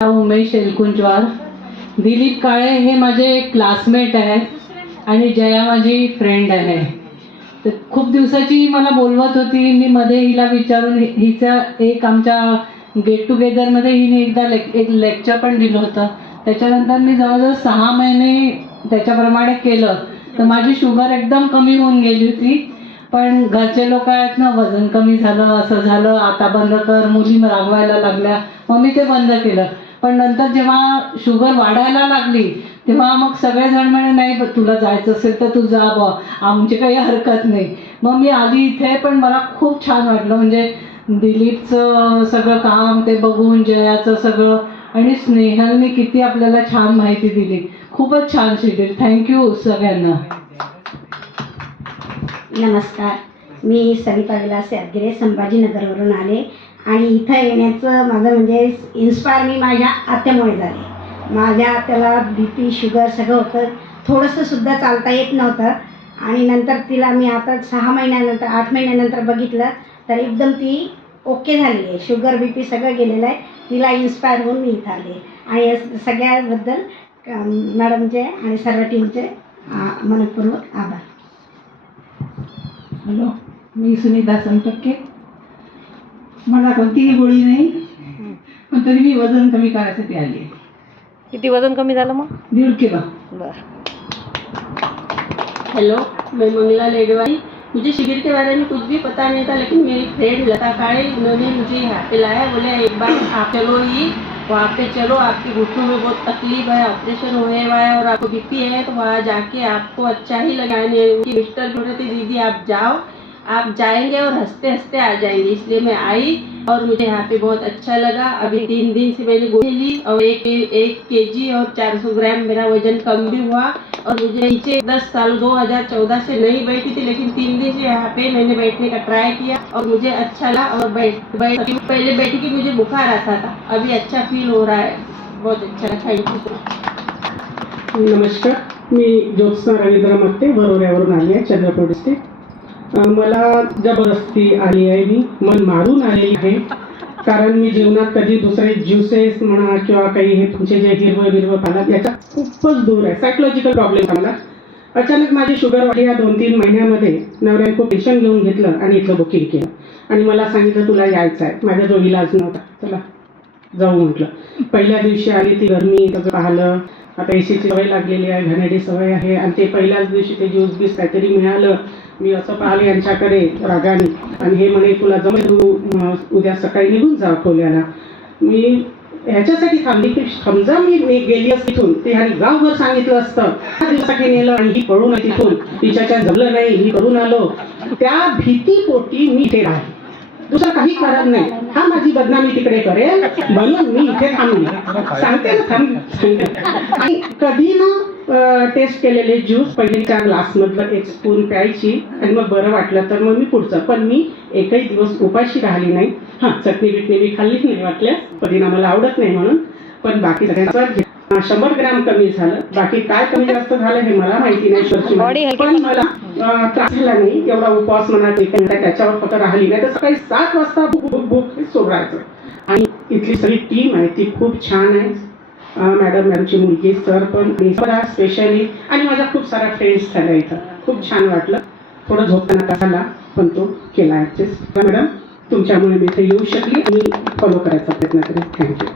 उमेश एलकुंचवार. दिलीप काळे हे माझे क्लासमेट आहेत आणि जया माझी फ्रेंड आहे. तर खूप दिवसाची मला बोलवत होती. मी मध्ये हिला विचारून हिचा एक आमच्या गेट टुगेदरमध्ये हिने एकदा एक लेक्चर पण दिलं होतं. त्याच्यानंतर मी जवळजवळ 6 महिने त्याच्याप्रमाणे केलं तर माझी शुगर एकदम कमी होऊन गेली होती. पण घरचे लोक आहेत ना, वजन कमी झालं, असं झालं, आता बंद कर, मुली रागवायला लागल्या, मग मी ते बंद केलं. पण नंतर जेव्हा शुगर वाढायला लागली तेव्हा मग सगळेजण म्हणे नाही तुला जायचं असेल तर तू जा बा, आमची काही हरकत नाही. मग मी आली इथे. पण मला खूप छान वाटलं, म्हणजे दिलीपचं सगळं काम ते बघून, जयाचं सगळं, आणि स्नेहलने किती आपल्याला छान माहिती दिली. खूपच छान शिकली. थँक्यू सगळ्यांना. नमस्कार, मी सविता विलास यादगिरे संभाजीनगरवरून आले आणि इथं येण्याचं माझं म्हणजे इन्स्पायर मी माझ्या आत्यामुळे झाले. माझ्या आत्याला BP शुगर सगळं होतं, थोडंसंसुद्धा चालता येत नव्हतं. आणि नंतर तिला मी आता 6 महिन्यानंतर 8 महिन्यानंतर बघितलं तर एकदम ती ओके झाली आहे. शुगर BP सगळं गेलेलं आहे. तिला इन्स्पायर होऊन मी इथं आले आणि या सगळ्याबद्दल मॅडमचे आणि सर्व टीमचे मनपूर्वक आभार. हॅलो, मी सुनीता संटक्के. मला कोणतीही गोळी नाही, पण तरी मी वजन कमी करायसाठी आली आहे. किती वजन कमी झालं मग? 1.5 किलो. बरं. हेलो, मैं मंगला लेडवाई. मुझे शिविर के बारे में कुछ भी पता नहीं था, लेकिन मेरी फ्रेंड लता काळे उन्होंने मुझे यहाँ पे लाया. बोले एक बार आप चलो ही वहाँ पे चलो, आपके घुटनों में बहुत तकलीफ है, ऑपरेशन हुए हुआ है और आपको BP है, तो वहाँ जाके आपको अच्छा ही लगाने. उनकी मिस्टर बोल रहे थे दीदी आप जाओ, आप जाएंगे और हंसते हंसते आ जाएंगे. इसलिए मैं आई और मुझे यहाँ पे बहुत अच्छा लगा. अभी 3 दिन से मैंने गोली ली और 1 kg और 400 ग्राम मेरा वजन कम भी हुआ. और मुझे नीचे 10 साल 2014 से नहीं बैठी थी, लेकिन 3 दिन से यहाँ पे मैंने बैठने का ट्राई किया और मुझे अच्छा लगा. और पहले बैठी की मुझे बुखार आता था, अभी अच्छा फील हो रहा है, बहुत अच्छा लगा. Thank you. नमस्कार, मी ज्योत्स्ना रवींद्र मत्ते वरोऱ्यावरून आली आहे, चंद्रपूर डिस्ट्रिक्ट. मला जबरदस्ती आली आहे, मी मन मारून आलेली आहे. कारण मी जीवनात कधी दुसरे ज्युसेस म्हणा किंवा काही हे तुमचे जे हिरवं पाला याचा खूपच दूर आहे. सायकोलॉजिकल प्रॉब्लेम मला. अचानक माझी शुगर वाढली. या 2-3 महिन्यामध्ये नवऱ्याने खूप टेन्शन घेऊन घेतलं आणि इथलं बुकिंग केलं आणि मला सांगितलं तुला यायचं आहे. माझा जो इलाज नव्हता, चला जाऊ म्हटलं. पहिल्या दिवशी आली ती गरमी सगळं पाहिलं. आता ACची सवय लागलेली आहे, घाणेरडी सवय आहे आणि ते पहिल्याच दिवशी ते ज्यूस बीस काहीतरी मिळालं. मी असं पाहिलं यांच्याकडे रागाने आणि हे म्हणे तुला जमेल, तू उद्या सकाळी निघून जा अकोल्याला. मी ह्याच्यासाठी थांबली की समजा मी गेली असती तिथून ते ह्याने गावभर सांगितलं असतं, 5 दिवसासाठी नेलं आणि ही पळून तिथून तिच्याच्या जमलं नाही, मी करून आलो. त्या भीतीपोटी मी इथे राहिले, दुसरं काही कारण नाही. हा माझी बदनामी तिकडे करेल म्हणून मी इथे थांबली. सांगते ना आणि कधी ना टेस्ट केलेले ज्यूस पहिले 4 ग्लासमधलं 1 स्पून प्यायची आणि मग बरं वाटलं तर मग मी पुढचं. पण मी एकही दिवस उपाशी राहिली नाही. हां, चटणी बिटणी मी खाल्लीच नाही वाटल्यास, पुदिना मला आवडत नाही म्हणून. पण बाकी सगळ्यांचं 100 ग्रॅम कमी झालं. बाकी काय कमी जास्त झालं हे मला माहिती नाही, पण मला त्रास झाला नाही. एवढा उपवास म्हणा त्याच्यावर फक्त राहिली नाही तर सकाळी 7 वाजता भूक सोडायचं. आणि इथली सगळी टीम आहे ती खूप छान आहे. मॅडमची मुलगी, सर पण स्पेशली, आणि माझ्या खूप साऱ्या फ्रेंड्स झाल्या इथं. खूप छान वाटलं. थोडं झोपताना झाला पण तो केला ॲडजस्ट. मॅडम तुमच्यामुळे मी इथे येऊ शकली आणि फॉलो करायचा प्रयत्न करेन. थँक्यू.